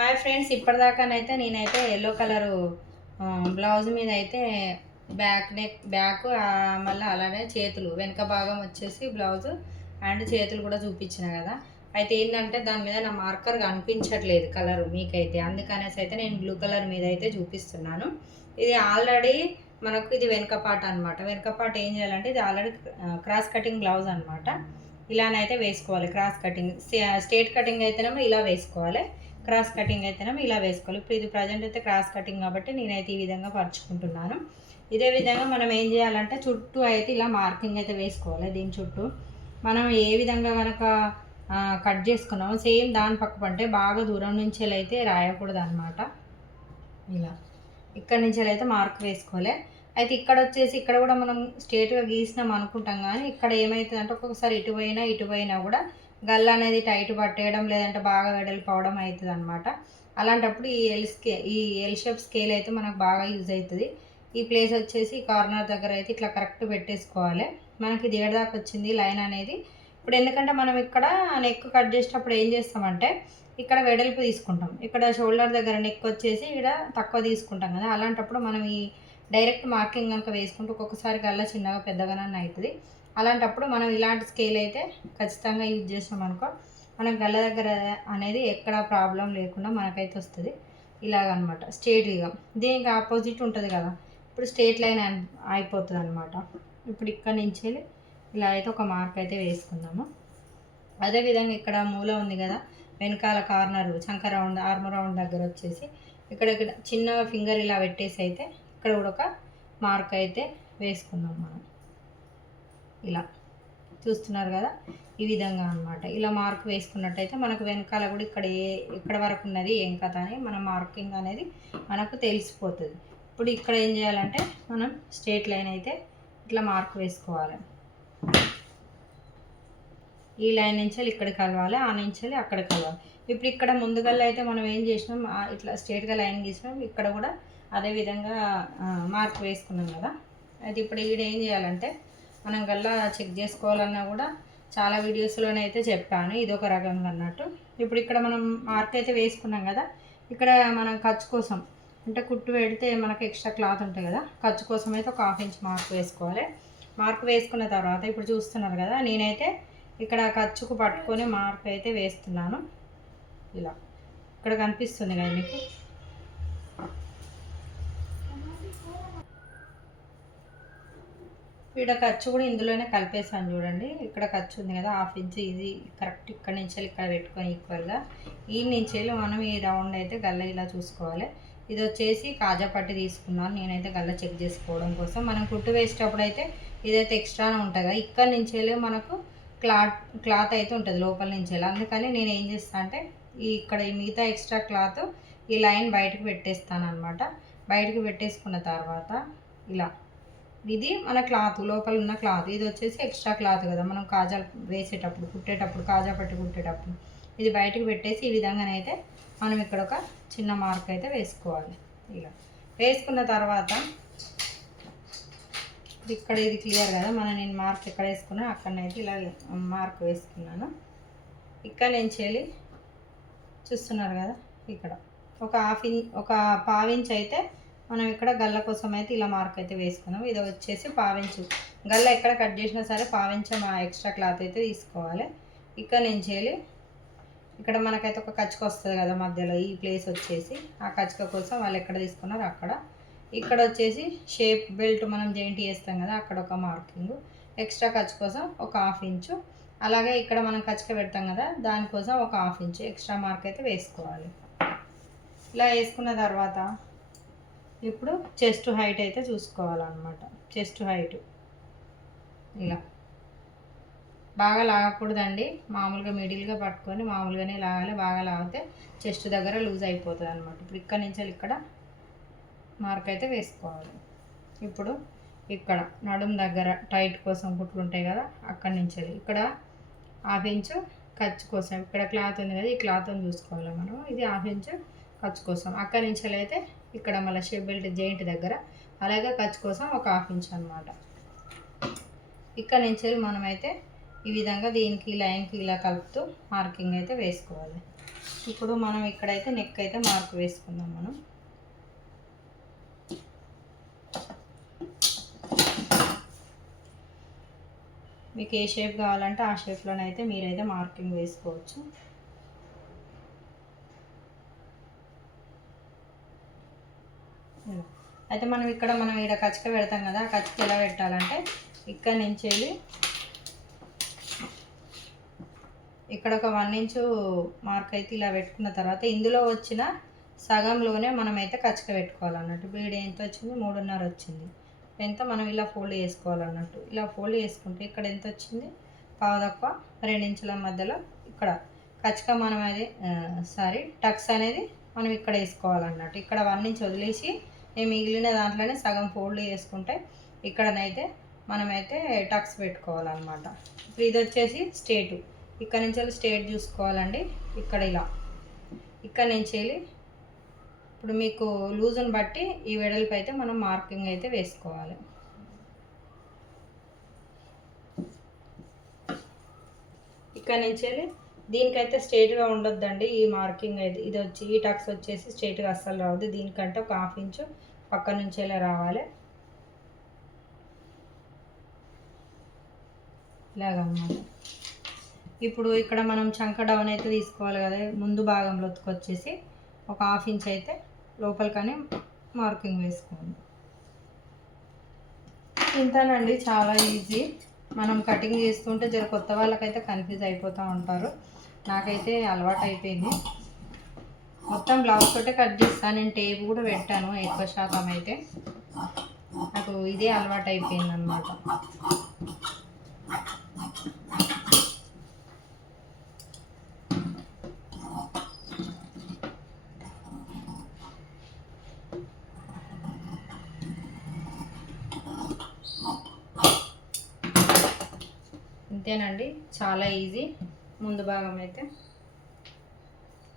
Hi friends, ఇప్పటిదాకానైతే నేనైతే yellow colour blouse మీద అయితే బ్యాక్ మళ్ళీ అలానే చేతులు వెనక భాగం వచ్చేసి బ్లౌజు అండ్ చేతులు కూడా చూపించిన కదా. అయితే ఏంటంటే దాని మీద నా మార్కర్ కనిపించట్లేదు కలరు మీకైతే, అందుకనేసి అయితే నేను బ్లూ కలర్ మీద అయితే చూపిస్తున్నాను. ఇది ఆల్రెడీ మనకు ఇది వెనక పార్ట్ అనమాట. వెనక పార్ట్ ఏం చేయాలంటే ఇది ఆల్రెడీ క్రాస్ కటింగ్ బ్లౌజ్ అనమాట. ఇలానైతే వేసుకోవాలి. క్రాస్ కటింగ్ స్ట్రేట్ కటింగ్ అయితేనేమో ఇలా వేసుకోవాలి, క్రాస్ కటింగ్ అయితేనేమో ఇలా వేసుకోవాలి. ఇప్పుడు ఇది ప్రజెంట్ అయితే క్రాస్ కటింగ్ కాబట్టి నేనైతే ఈ విధంగా పరుచుకుంటున్నాను. ఇదే విధంగా మనం ఏం చేయాలంటే చుట్టూ అయితే ఇలా మార్కింగ్ అయితే వేసుకోవాలి. దీని చుట్టూ మనం ఏ విధంగా కనుక కట్ చేసుకున్నామో సేమ్ దాని పక్క అంటే బాగా దూరం నుంచి అయితే రాయకూడదు అనమాట. ఇలా ఇక్కడి నుంచి అయితే మార్క్ వేసుకోవాలి. అయితే ఇక్కడ వచ్చేసి ఇక్కడ కూడా మనం స్ట్రేట్గా గీసినాం అనుకుంటాం, కానీ ఇక్కడ ఏమవుతుందంటే ఒక్కొక్కసారి ఇటు పోయినా కూడా గల్ల అనేది టైట్ పట్టేయడం లేదంటే బాగా వెడల్పోవడం అవుతుంది అనమాట. అలాంటప్పుడు ఈ ఎల్ షేప్ స్కేల్ అయితే మనకు బాగా యూజ్ అవుతుంది. ఈ ప్లేస్ వచ్చేసి కార్నర్ దగ్గర అయితే ఇట్లా కరెక్ట్ పెట్టేసుకోవాలి. మనకి ఇది ఏడదాకా వచ్చింది లైన్ అనేది. ఇప్పుడు ఎందుకంటే మనం ఇక్కడ నెక్ కట్ చేసేటప్పుడు ఏం చేస్తామంటే ఇక్కడ వెడల్పు తీసుకుంటాం, ఇక్కడ షోల్డర్ దగ్గర నెక్ వచ్చేసి ఇక్కడ తక్కువ తీసుకుంటాం కదా. అలాంటప్పుడు మనం ఈ డైరెక్ట్ మార్కింగ్ కనుక వేసుకుంటూ ఒక్కొక్కసారి గల్ల చిన్నగా పెద్దగానే అవుతుంది. అలాంటప్పుడు మనం ఇలాంటి స్కేల్ అయితే ఖచ్చితంగా యూజ్ చేసాం అనుకో, మన గల్ల దగ్గర అనేది ఎక్కడ ప్రాబ్లం లేకుండా మనకైతే వస్తుంది. ఇలాగనమాట స్ట్రేట్గా. దీనికి ఆపోజిట్ ఉంటుంది కదా, ఇప్పుడు స్ట్రేట్ లైన్ అయిపోతుంది అనమాట. ఇప్పుడు ఇక్కడ నుంచి ఇలా అయితే ఒక మార్క్ అయితే వేసుకుందాము. అదేవిధంగా ఇక్కడ మూల ఉంది కదా, వెనకాల కార్నర్ చంక రౌండ్ ఆర్మ్ రౌండ్ దగ్గర వచ్చేసి ఇక్కడ చిన్నగా ఫింగర్ ఇలా పెట్టేసి అయితే ఇక్కడ కూడా ఒక మార్క్ అయితే వేసుకుందాం మనం. ఇలా చూస్తున్నారు కదా, ఈ విధంగా అనమాట. ఇలా మార్క్ వేసుకున్నట్టయితే మనకు వెనకాల కూడా ఇక్కడ వరకు ఉన్నది ఏం కథ అని మన మార్కింగ్ అనేది మనకు తెలిసిపోతుంది. ఇప్పుడు ఇక్కడ ఏం చేయాలంటే మనం స్ట్రేట్ లైన్ అయితే ఇట్లా మార్క్ వేసుకోవాలి. ఈ లైన్ నుంచి ఇక్కడికి కలవాలి, ఆ నుంచి అక్కడ కలవాలి. ఇప్పుడు ఇక్కడ ముందుగల్లా అయితే మనం ఏం చేసినాం, ఇట్లా స్ట్రేట్గా లైన్ గీసినాం, ఇక్కడ కూడా అదే విధంగా మార్క్ వేసుకున్నాం కదా. అయితే ఇప్పుడు ఈడ ఏం చేయాలంటే మనం గల్లా చెక్ చేసుకోవాలన్నా కూడా చాలా వీడియోస్లోనే అయితే చెప్పాను, ఇది ఒక రకంగా అన్నట్టు. ఇప్పుడు ఇక్కడ మనం మార్క్ అయితే వేసుకున్నాం కదా, ఇక్కడ మనం ఖర్చు కోసం అంటే కుట్టు పెడితే మనకు ఎక్స్ట్రా క్లాత్ ఉంటుంది కదా, ఖర్చు కోసం అయితే ఒక 1/2 ఇంచ్ మార్క్ వేసుకోవాలి. మార్క్ వేసుకున్న తర్వాత ఇప్పుడు చూస్తున్నారు కదా, నేనైతే ఇక్కడ ఖర్చుకు పట్టుకొని మార్క్ అయితే వేస్తున్నాను. ఇలా ఇక్కడ కనిపిస్తుంది కదా మీకు. ఇక్కడ ఖర్చు కూడా ఇందులోనే కలిపేసాను చూడండి. ఇక్కడ ఖర్చు ఉంది కదా 1/2 ఇంచ్, ఇది కరెక్ట్ ఇక్కడ నుంచి ఇక్కడ పెట్టుకొని ఈక్వల్గా ఈ నుంచి మనం ఈ రౌండ్ అయితే గల్ల ఇలా చూసుకోవాలి. ఇది వచ్చేసి కాజా పట్టి తీసుకున్నాను నేనైతే గల్ల చెక్ చేసుకోవడం కోసం. మనం కుట్టు వేసేటప్పుడు అయితే ఇదైతే ఎక్స్ట్రానే ఉంటుంది కదా, ఇక్కడ నుంచి మనకు క్లాత్ అయితే ఉంటుంది లోపల నుంచి. అందుకని నేను ఏం చేస్తాను అంటే ఇక్కడ ఈ మిగతా ఎక్స్ట్రా క్లాత్ ఈ లైన్ బయటకు పెట్టేస్తాను అనమాట. బయటకు పెట్టేసుకున్న తర్వాత ఇలా ఇది మన క్లాత్ లోపల ఉన్న క్లాత్, ఇది వచ్చేసి ఎక్స్ట్రా క్లాత్ కదా మనం కాజా వేసేటప్పుడు కుట్టేటప్పుడు కాజా పట్టి కుట్టేటప్పుడు ఇది బయటకు పెట్టేసి ఈ విధంగానైతే మనం ఇక్కడ ఒక చిన్న మార్క్ అయితే వేసుకోవాలి. ఇలా వేసుకున్న తర్వాత ఇక్కడ ఇది క్లియర్ కదా, నేను మార్క్ ఎక్కడ వేసుకున్నా అక్కడనైతే ఇలా మార్క్ వేసుకున్నాను. ఇక్కడ నుంచి చూస్తున్నారు కదా, ఇక్కడ ఒక 1/2 ఇంచ్ అయితే మనం ఇక్కడ గల్ల కోసం అయితే ఇలా మార్క్ అయితే వేసుకున్నాం. ఇది వచ్చేసి 1/2 ఇంచు గల్ల ఎక్కడ కట్ చేసినా సరే 1/2 ఇంచు ఎక్స్ట్రా క్లాత్ అయితే తీసుకోవాలి. ఇక్కడ నుంచి ఇక్కడ మనకైతే ఒక కచ్చుక వస్తుంది కదా మధ్యలో, ఈ ప్లేస్ వచ్చేసి ఆ కచ్చుక కోసం వాళ్ళు ఎక్కడ తీసుకున్నారు అక్కడ. ఇక్కడ వచ్చేసి షేప్ బెల్ట్ మనం జాయింట్ చేస్తాం కదా, అక్కడ ఒక మార్కింగ్ ఎక్స్ట్రా ఖర్చు కోసం ఒక 1/2 ఇంచు. అలాగే ఇక్కడ మనం కచ్చుక పెడతాం కదా దానికోసం ఒక 1/2 ఇంచు ఎక్స్ట్రా మార్క్ అయితే వేసుకోవాలి. ఇలా వేసుకున్న తర్వాత ఇప్పుడు చెస్ట్ హైట్ అయితే చూసుకోవాలన్నమాట. చెస్ట్ హైట్ ఇలా బాగా లాగకూడదండి, మామూలుగా మిడిల్గా పట్టుకొని మామూలుగానే లాగాలి. బాగా లాగితే చెస్ట్ దగ్గర లూజ్ అయిపోతుంది అనమాట. ఇప్పుడు ఇక్కడ నుంచి ఇక్కడ మార్క్ అయితే వేసుకోవాలి. ఇప్పుడు ఇక్కడ నడుము దగ్గర టైట్ కోసం కుట్లు ఉంటాయి కదా, అక్కడి నుంచి ఇక్కడ 1/2 ఇంచు ఖర్చు కోసం ఇక్కడ క్లాత్ ఉంది కదా, ఈ క్లాత్ని చూసుకోవాలి మనం. ఇది 1/2 ఇంచు ఖర్చు కోసం. అక్కడి నుంచి అయితే ఇక్కడ మళ్ళీ షేప్ బెల్ట్ జాయింట్ దగ్గర అలాగే ఖర్చు కోసం ఒక 1/2 ఇంచు అనమాట. ఇక్కడ నుంచి మనమైతే ఈ విధంగా దీనికి లైన్కి ఇలా కలుపుతూ మార్కింగ్ అయితే వేసుకోవాలి. ఇప్పుడు మనం ఇక్కడైతే నెక్ అయితే మార్క్ వేసుకుందాం. మనం మీకు ఏ షేప్ కావాలంటే ఆ షేప్లోనైతే మీరైతే మార్కింగ్ వేసుకోవచ్చు. అయితే మనం ఈడ కచ్చిక పెడతాం కదా, ఆ కచ్చిక ఎలా పెట్టాలంటే ఇక్కడ నుంచి వెళ్ళి ఇక్కడ ఒక 1 ఇంచు మార్క్ అయితే ఇలా పెట్టుకున్న తర్వాత ఇందులో వచ్చిన సగంలోనే మనమైతే కచ్చిక పెట్టుకోవాలన్నట్టు. బీడ్ ఎంత వచ్చింది, 3.5 వచ్చింది. ఎంత మనం ఇలా ఫోల్డ్ చేసుకోవాలన్నట్టు. ఇలా ఫోల్డ్ చేసుకుంటే ఇక్కడ ఎంత వచ్చింది, పావు తక్కువ 2 ఇంచుల మధ్యలో ఇక్కడ కచ్చిక మనం అది టక్స్ అనేది మనం ఇక్కడ వేసుకోవాలన్నట్టు. ఇక్కడ 1 ఇంచ్ వదిలేసి మిగిలిన దాంట్లోనే సగం ఫోల్డ్ చేసుకుంటే ఇక్కడనైతే మనమైతే టక్స్ పెట్టుకోవాలన్నమాట. ఇప్పుడు ఇది వచ్చేసి స్ట్రేటు, ఇక్కడ నుంచి వెళ్ళి స్ట్రేట్ చూసుకోవాలండి. ఇక్కడ ఇలా ఇక్కడ నుంచి వెళ్ళి ఇప్పుడు మీకు లూజుని బట్టి ఈ వెడల్పు అయితే మనం మార్కింగ్ అయితే వేసుకోవాలి. ఇక్కడ నుంచి వెళ్ళి దీనికైతే స్ట్రేట్గా ఉండొద్దండి ఈ మార్కింగ్ అయితే. ఇది వచ్చి ఈ టక్స్ వచ్చేసి స్ట్రేట్గా అస్సలు రావద్దు. దీనికంటే ఒక 1/2 ఇంచు పక్క నుంచి వెళ్ళి రావాలి ఇలాగన్నమాట. ఇప్పుడు ఇక్కడ మనం చంక డౌన్ అయితే తీసుకోవాలి కదా, ముందు భాగంలో వచ్చేసి ఒక 1/2 ఇంచ్ అయితే లోపలికని మార్కింగ్ వేసుకోండి. ఇంతేనండి, చాలా ఈజీ. మనం కటింగ్ చేస్తుంటే జర కొత్త వాళ్ళకైతే కన్ఫ్యూజ్ అయిపోతూ ఉంటారు. నాకైతే అలవాటు అయిపోయింది. మొత్తం బ్లౌజ్ తోటే కట్ చేస్తాను. నేను టేప్ కూడా పెట్టాను. ఎక్కువ శాతం అయితే నాకు ఇదే అలవాటు అయిపోయింది అన్నమాట. ఇంతేనండి, చాలా ఈజీ. ముందు భాగం అయితే